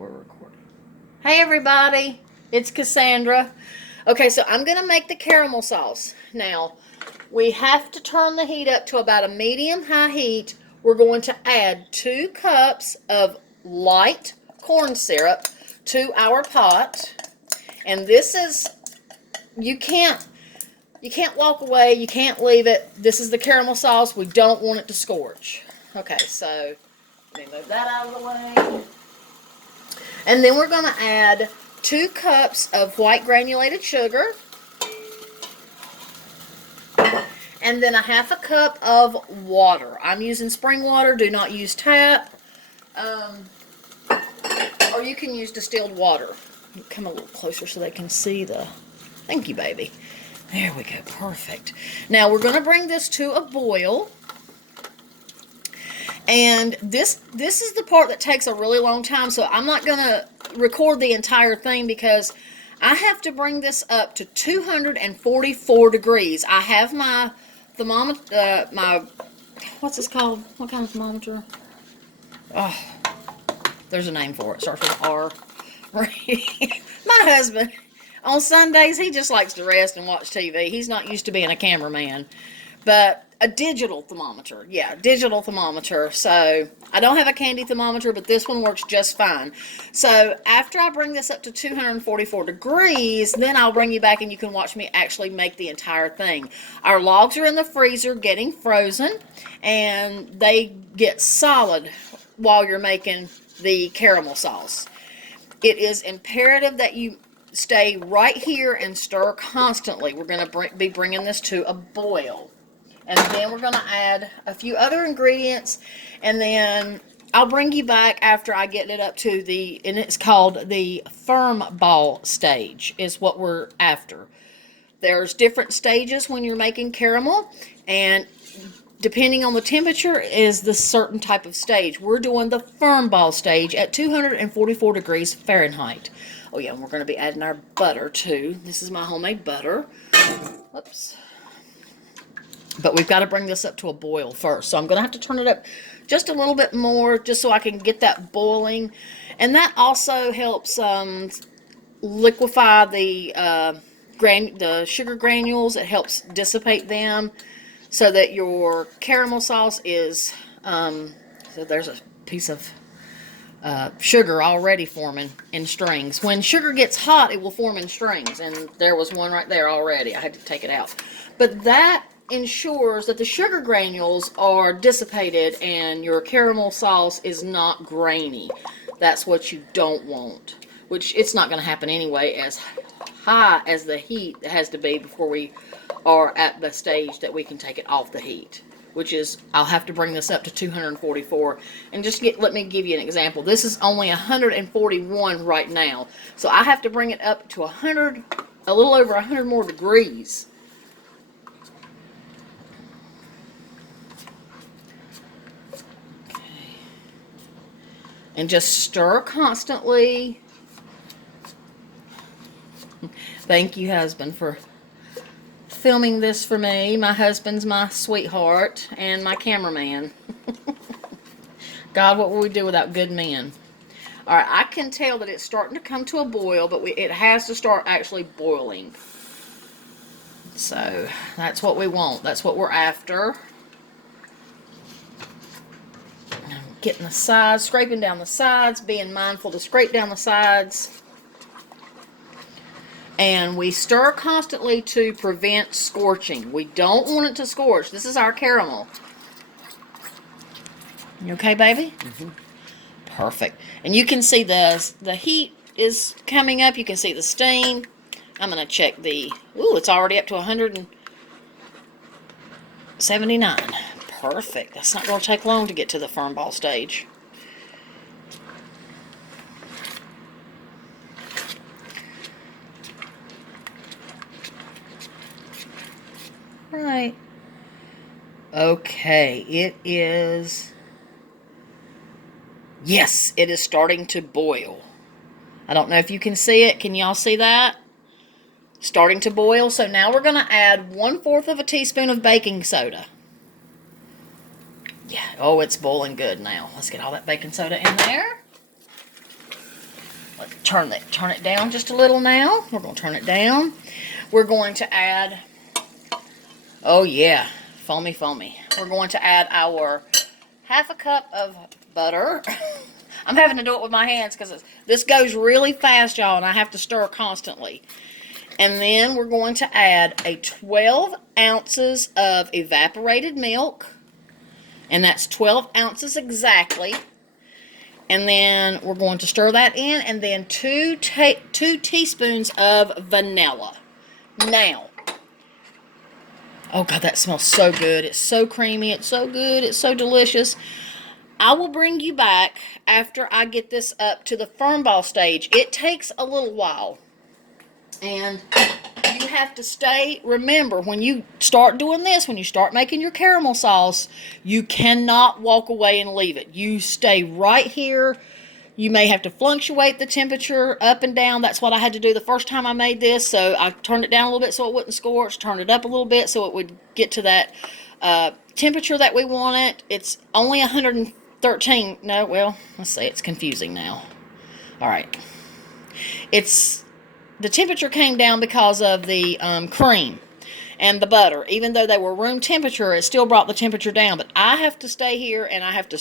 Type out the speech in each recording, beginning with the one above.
we're recording. Hey everybody, it's Cassandra. Okay, so I'm going to make the caramel sauce. Now, we have to turn the heat up to about a medium-high heat. We're going to add 2 cups of light corn syrup to our pot. And this is, you can't walk away, you can't leave it. This is the caramel sauce. We don't want it to scorch. Okay, so let me move that out of the way. And then we're going to add 2 cups of white granulated sugar. And then a half a cup of water. I'm using spring water. Do not use tap. Or you can use distilled water. Come a little closer so they can see the... Thank you, baby. There we go. Perfect. Now we're going to bring this to a boil. And this is the part that takes a really long time, so I'm not going to record the entire thing because I have to bring this up to 244 degrees. I have my thermometer, what's this called? What kind of thermometer? Oh, there's a name for it. Starts with R. My husband, on Sundays, he just likes to rest and watch TV. He's not used to being a cameraman. But a digital thermometer. Yeah, digital thermometer. So I don't have a candy thermometer, but this one works just fine. So after I bring this up to 244 degrees, then I'll bring you back and you can watch me actually make the entire thing. Our logs are in the freezer getting frozen, and they get solid while you're making the caramel sauce. It is imperative that you stay right here and stir constantly. We're going to be bringing this to a boil. And then we're going to add a few other ingredients, and then I'll bring you back after I get it up to the, and it's called the firm ball stage is what we're after. There's different stages when you're making caramel, and depending on the temperature is the certain type of stage. We're doing the firm ball stage at 244 degrees Fahrenheit. Oh yeah, and we're going to be adding our butter too. This is my homemade butter. Whoops. But we've got to bring this up to a boil first. So I'm going to have to turn it up just a little bit more just so I can get that boiling. And that also helps liquefy the sugar granules. It helps dissipate them so that your caramel sauce is... so there's a piece of sugar already forming in strings. When sugar gets hot, it will form in strings. And there was one right there already. I had to take it out. But that ensures that the sugar granules are dissipated and your caramel sauce is not grainy. That's what you don't want, which it's not going to happen anyway as high as the heat has to be before we are at the stage that we can take it off the heat, which is I'll have to bring this up to 244. And just let me give you an example. This is only 141 right now, so I have to bring it up to 100, a little over 100 more degrees. And just stir constantly. Thank you, husband, for filming this for me. My husband's my sweetheart and my cameraman. God, what would we do without good men? All right, I can tell that it's starting to come to a boil, but it has to start actually boiling. So that's what we want. That's what we're after. Getting the sides, scraping down the sides, being mindful to scrape down the sides. And we stir constantly to prevent scorching. We don't want it to scorch. This is our caramel. You okay, baby? Mm-hmm. Perfect. And you can see the heat is coming up. You can see the steam. I'm going to check the... Ooh, it's already up to 179. Perfect. That's not going to take long to get to the firm ball stage. Right. Okay, it is... Yes, it is starting to boil. I don't know if you can see it. Can y'all see that? Starting to boil. So now we're going to add 1/4 of a teaspoon of baking soda. Yeah, oh, it's boiling good now. Let's get all that baking soda in there. Let's turn it down just a little now. We're going to turn it down. We're going to add, oh yeah, foamy, foamy. We're going to add our half a cup of butter. I'm having to do it with my hands because this goes really fast, y'all, and I have to stir constantly. And then we're going to add a 12 ounces of evaporated milk. And that's 12 ounces exactly. And then we're going to stir that in. And then two teaspoons of vanilla. Now, oh God, that smells so good. It's so creamy. It's so good. It's so delicious. I will bring you back after I get this up to the firm ball stage. It takes a little while. And you have to stay, remember, when you start doing this, when you start making your caramel sauce, you cannot walk away and leave it. You stay right here. You may have to fluctuate the temperature up and down. That's what I had to do the first time I made this. So I turned it down a little bit so it wouldn't scorch, turned it up a little bit so it would get to that temperature that we want it. It's only 113. No, well, let's see. It's confusing now. All right. The temperature came down because of the cream and the butter. Even though they were room temperature, it still brought the temperature down. But I have to stay here and I have to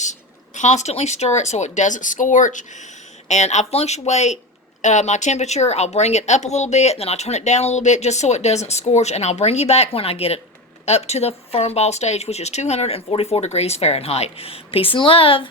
constantly stir it so it doesn't scorch. And I fluctuate my temperature. I'll bring it up a little bit, and then I turn it down a little bit just so it doesn't scorch. And I'll bring you back when I get it up to the firm ball stage, which is 244 degrees Fahrenheit. Peace and love.